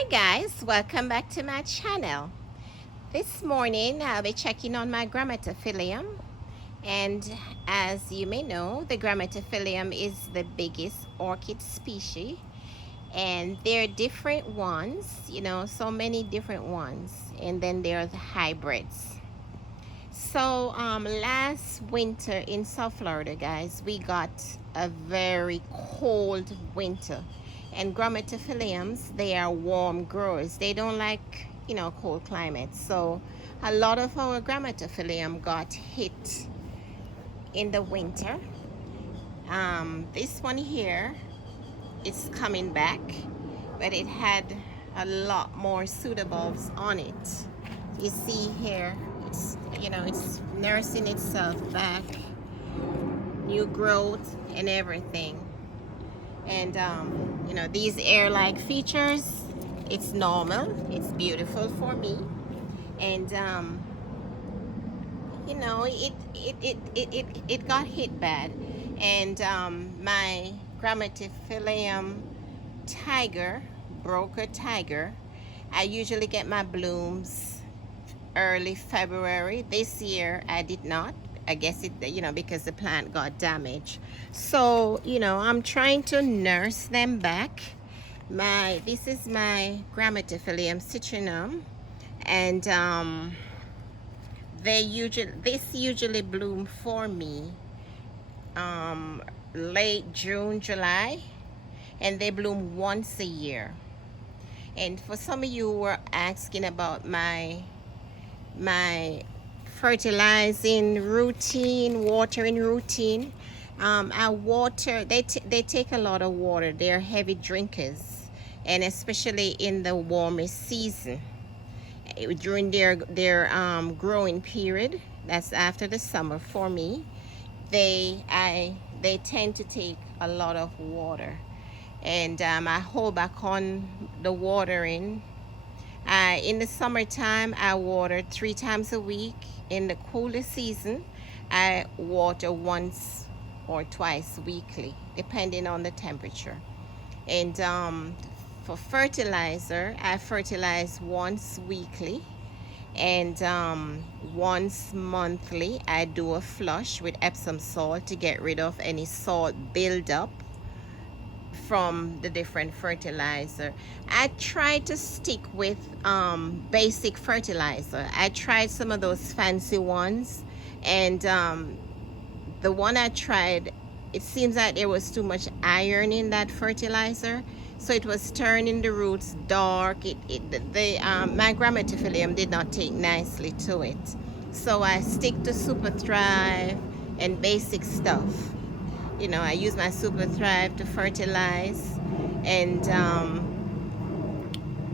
Hi guys, welcome back to my channel. This morning I'll be checking on my grammatophyllum, and as you may know, the grammatophyllum is the biggest orchid species, and there are different ones, so many different ones, and then there are the hybrids. So last winter in South Florida, guys, we got a very cold winter. And grammatophyllums, they are warm growers. They don't like, cold climates. So a lot of our grammatophyllum got hit in the winter. This one here is coming back, but it had a lot more pseudobulbs on it. You see here, it's nursing itself back, new growth and everything. And these air-like features, it's normal, it's beautiful for me. And it got hit bad. And my grammatophyllum tiger, broker tiger, I usually get my blooms early February. This year I did not. I guess it, because the plant got damaged. So, I'm trying to nurse them back. This is my grammatophyllum citrinum, and this usually bloom for me late June, July, and they bloom once a year. And for some of you who were asking about my fertilizing routine, watering routine, I water, they take a lot of water. They're heavy drinkers, and especially in the warmest season, during their growing period, that's after the summer. For me, they tend to take a lot of water, and I hold back on the watering. In the summertime, I water 3 times a week. In the cooler season, I water once or twice weekly, depending on the temperature. And for fertilizer, I fertilize once weekly, and once monthly I do a flush with Epsom salt to get rid of any salt buildup from the different fertilizer. I try to stick with basic fertilizer. I tried some of those fancy ones, and the one I tried, it seems like there was too much iron in that fertilizer, so it was turning the roots dark. My grammatophyllum did not take nicely to it, so I stick to Super Thrive and basic stuff. I use my Super Thrive to fertilize, and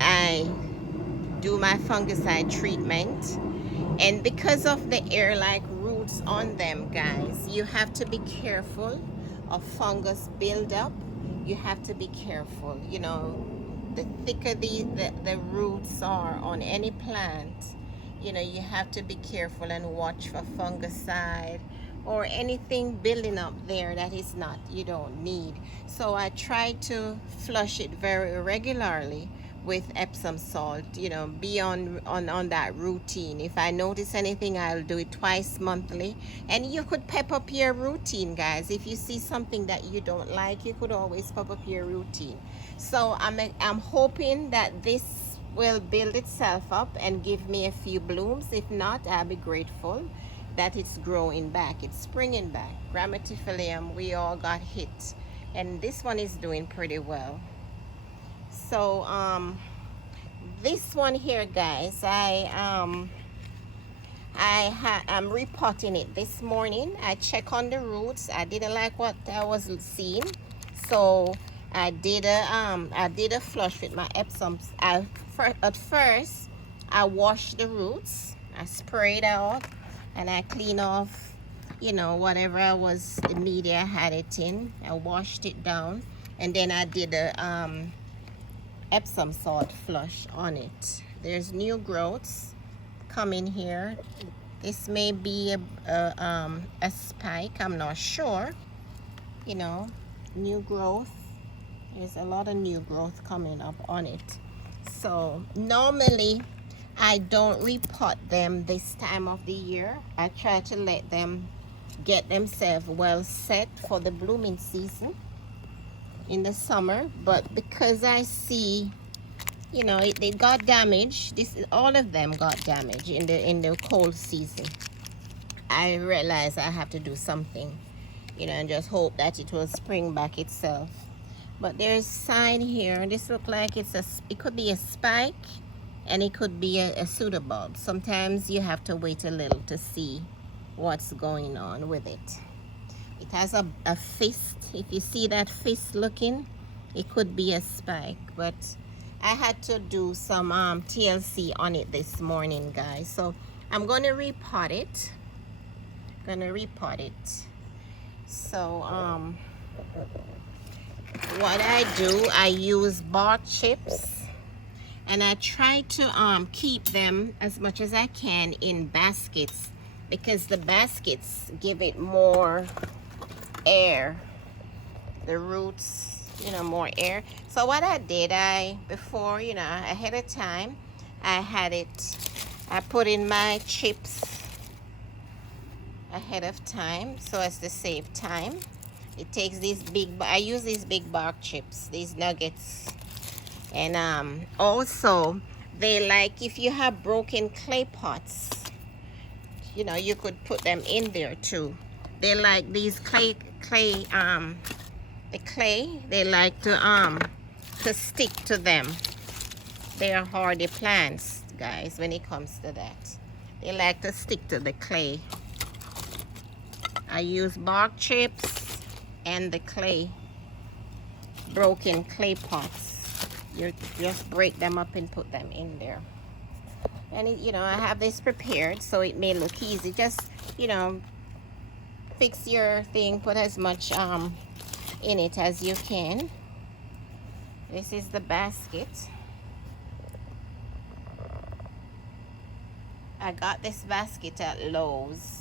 I do my fungicide treatment. And because of the air-like roots on them, guys, you have to be careful of fungus buildup. You have to be careful. The thicker the roots are on any plant, you have to be careful and watch for fungicide or anything building up there that is not, you don't need. So I try to flush it very regularly with Epsom salt, be on that routine. If I notice anything, I'll do it twice monthly. And you could pep up your routine, guys. If you see something that you don't like, you could always pep up your routine. So I'm hoping that this will build itself up and give me a few blooms. If not, I'll be grateful that it's growing back, it's springing back. Grammatophyllum, we all got hit, and this one is doing pretty well. So this one here, guys, I'm repotting it this morning. I check on the roots. I didn't like what I was seeing, so I did a flush with my Epsom. At first I washed the roots, I sprayed out, and I clean off whatever the media I had it in. I washed it down, and then I did a Epsom salt flush on it. There's new growths coming here. This may be a spike, I'm not sure. New growth. There's a lot of new growth coming up on it. So normally I don't repot them this time of the year. I try to let them get themselves well set for the blooming season in the summer, but because I see, you know, they got damaged, all of them got damaged in the cold season, I realize I have to do something, you know, and just hope that it will spring back itself. But there's sign here. This look like it could be a spike, and it could be a pseudobulb. Sometimes you have to wait a little to see what's going on with it. It has a fist. If you see that fist looking, it could be a spike. But I had to do some TLC on it this morning, guys. So I'm gonna repot it. So what I do, I use bark chips, and I try to keep them as much as I can in baskets, because the baskets give it more air, the roots, you know, more air. So what I did, before, you know, ahead of time, I put in my chips ahead of time so as to save time. It takes I use these big bark chips, these nuggets. And also, they like, if you have broken clay pots, you know, you could put them in there too. They like these the clay, they like to stick to them. They are hardy plants, guys, when it comes to that. They like to stick to the clay. I use bark chips and the clay, broken clay pots. You just break them up and put them in there. And you know, I have this prepared so it may look easy. Just, you know, fix your thing, put as much in it as you can. This is the basket. I got this basket at Lowe's.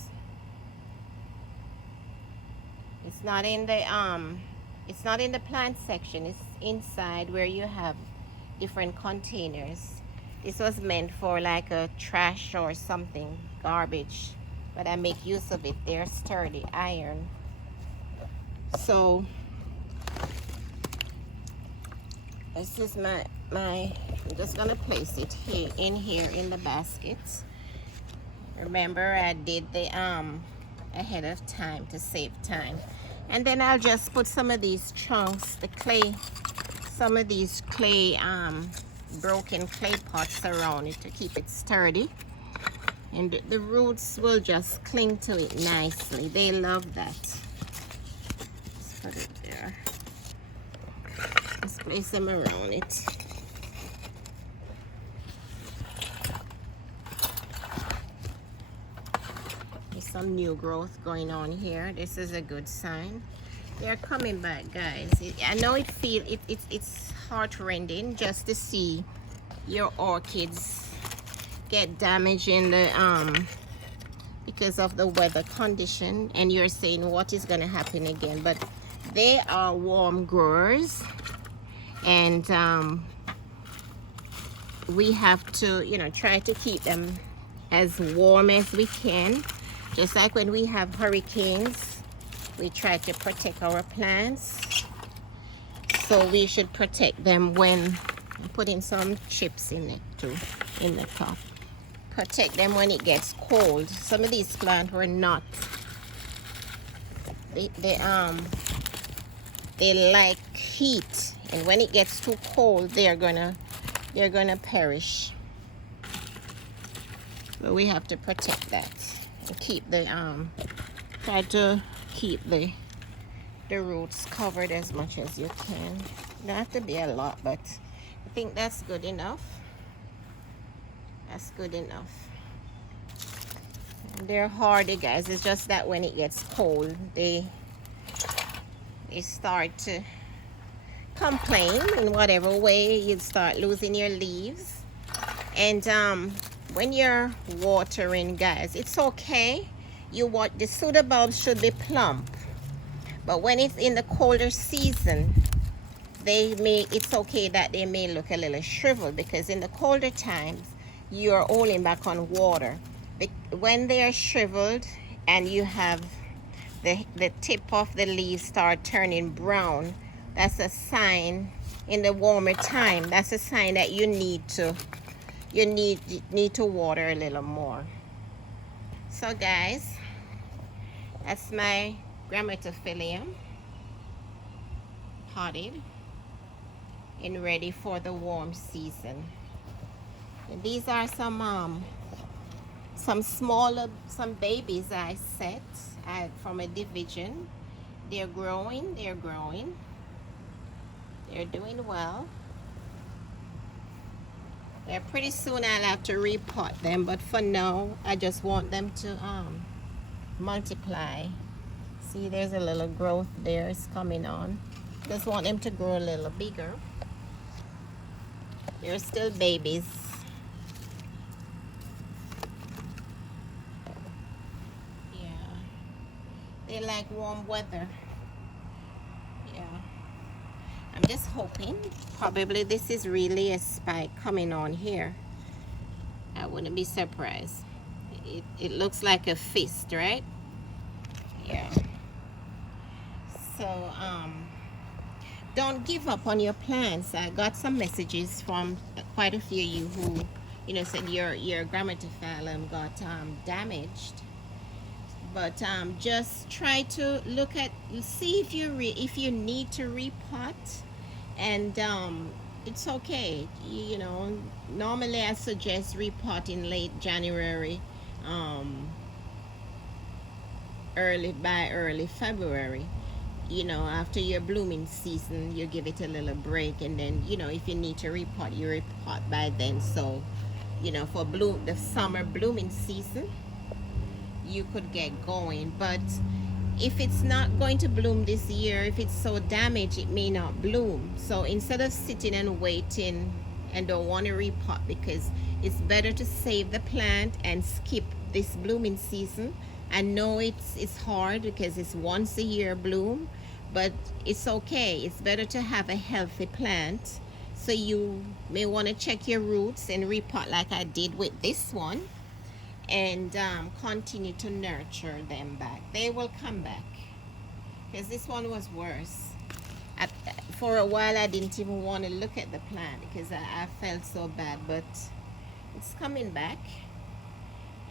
It's not in the plant section. It's inside where you have different containers. This was meant for like a trash or something, garbage, but I make use of it. They're sturdy, iron. So this is I'm just gonna place it here in the basket. Remember, I did the ahead of time to save time. And then I'll just put some of these chunks, some of these broken clay pots around it to keep it sturdy, and the roots will just cling to it nicely. They love that. Let's put it there. Let's place them around it. Some new growth going on here. This is a good sign. They're coming back, guys. I know it's heart-rending just to see your orchids get damaged in the because of the weather condition, and you're saying what is going to happen again. But they are warm growers, and we have to, you know, try to keep them as warm as we can. Just like when we have hurricanes, we try to protect our plants. So we should protect them when putting some chips in it too, in the top. Protect them when it gets cold. Some of these plants were not. They like heat, and when it gets too cold, they're gonna perish. So we have to protect that. Keep the try to keep the roots covered as much as you can. Don't have to be a lot, but I think that's good enough. That's good enough. And they're hardy, guys. It's just that when it gets cold, they start to complain in whatever way. You start losing your leaves. And when you're watering, guys, it's okay. The pseudobulbs should be plump, but when it's in the colder season, it's okay that they may look a little shriveled, because in the colder times you're holding back on water. When they are shriveled and you have the tip of the leaves start turning brown, that's a sign. In the warmer time, that's a sign that you need to water a little more. So guys, that's my grammatophyllum potted and ready for the warm season. And these are some babies I set from a division. They're growing, they're doing well. Yeah, pretty soon I'll have to repot them, but for now I just want them to multiply. See, there's a little growth there, it's coming on. Just want them to grow a little bigger. They're still babies. Yeah, they like warm weather. Yeah, I'm just hoping. Probably this is really a spike coming on here. I wouldn't be surprised. It looks like a fist, right? Yeah. So don't give up on your plants. I got some messages from quite a few of you who said your grammatophyllum got damaged. But just try to see if you need to repot, and it's okay. Normally I suggest repotting late January, early February. After your blooming season, you give it a little break, and then if you need to repot, you repot by then. So for the summer blooming season, you could get going. But if it's not going to bloom this year, if it's so damaged, it may not bloom. So instead of sitting and waiting and don't want to repot, because it's better to save the plant and skip this blooming season. I know it's hard because it's once a year bloom, but it's okay. It's better to have a healthy plant. So you may want to check your roots and repot like I did with this one, and continue to nurture them back. They will come back, because this one was worse. For a while I didn't even want to look at the plant because I felt so bad, but it's coming back.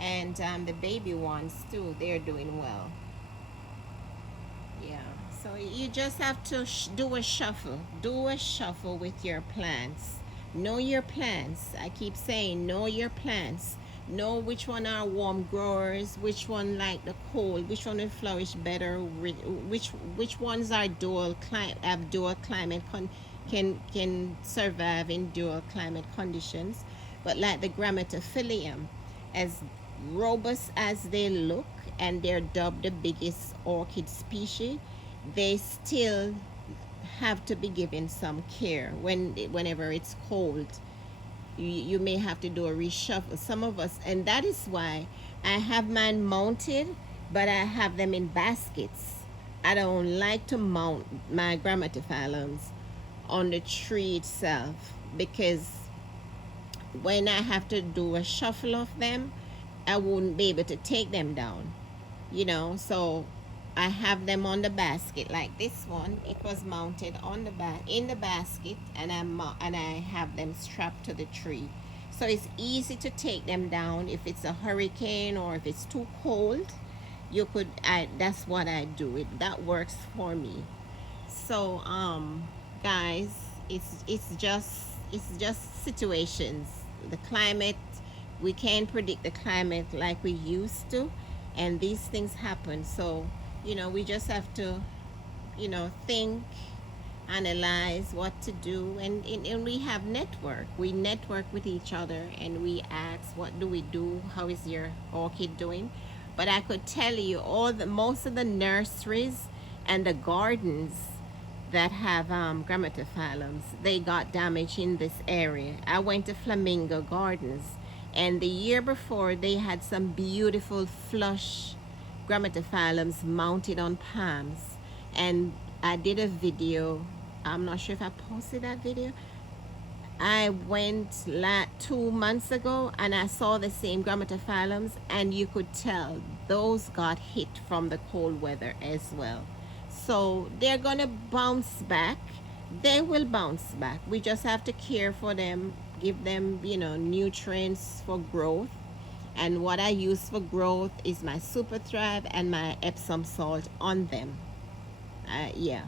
And the baby ones too, they're doing well. Yeah, so you just have to do a shuffle with your plants. Know your plants. I keep saying, know your plants. Know which one are warm growers, which one like the cold, which one will flourish better, which ones are have dual climate can survive in dual climate conditions. But like the grammatophyllum, as robust as they look, and they're dubbed the biggest orchid species, they still have to be given some care whenever it's cold. You may have to do a reshuffle. Some of us, and that is why I have mine mounted, but I have them in baskets. I don't like to mount my grammatophyllums on the tree itself, because when I have to do a shuffle of them, I wouldn't be able to take them down, so I have them on the basket. Like this one, it was mounted on in the basket, and I have them strapped to the tree, so it's easy to take them down. If it's a hurricane or if it's too cold, that's what I do. That works for me. So guys, it's just situations. The climate, we can't predict the climate like we used to, and these things happen. So we just have to think, analyze what to do, and we have we network with each other, and we ask, what do we do, how is your orchid doing? But I could tell you, most of the nurseries and the gardens that have grammatophyllums, they got damaged in this area. I went to Flamingo Gardens, and the year before they had some beautiful flush grammatophyllums mounted on palms, and I did a video I'm not sure if I posted that video. I went 2 months ago and I saw the same grammatophyllums, and you could tell those got hit from the cold weather as well. So they're gonna bounce back. They will bounce back. We just have to care for them, give them, nutrients for growth. And what I use for growth is my Super Thrive and my Epsom salt on them. Yeah,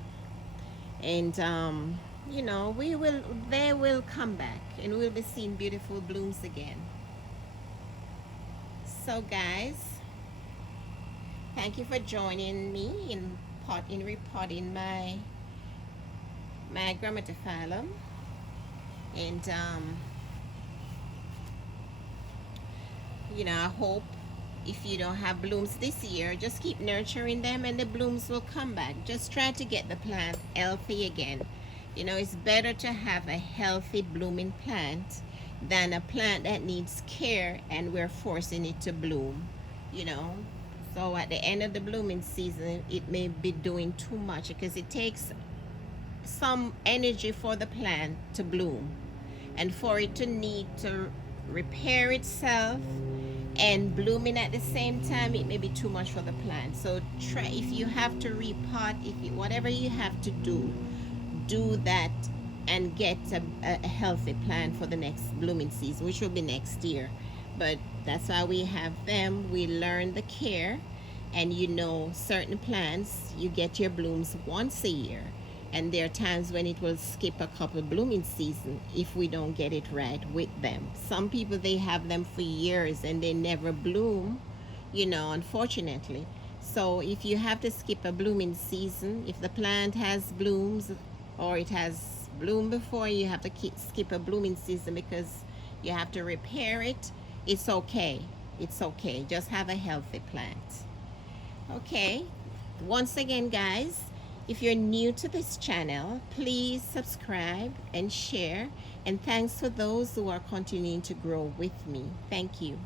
and they will come back, and we'll be seeing beautiful blooms again. So guys, thank you for joining me in repotting my grammatophyllum. And I hope if you don't have blooms this year, just keep nurturing them and the blooms will come back. Just try to get the plant healthy again. It's better to have a healthy blooming plant than a plant that needs care and we're forcing it to bloom. So at the end of the blooming season, it may be doing too much because it takes some energy for the plant to bloom, and for it to need to repair itself and blooming at the same time, it may be too much for the plant. So try, if you have to repot, whatever you have to do that and get a healthy plant for the next blooming season, which will be next year. But that's why we have them. We learn the care, and certain plants, you get your blooms once a year, and there are times when it will skip a couple blooming season if we don't get it right with them. Some people, they have them for years and they never bloom, unfortunately. So if you have to skip a blooming season, if the plant has blooms or it has bloomed before, you have to skip a blooming season because you have to repair it, it's okay. It's okay. Just have a healthy plant. Okay. Once again, guys, if you're new to this channel, please subscribe and share. And thanks for those who are continuing to grow with me. Thank you.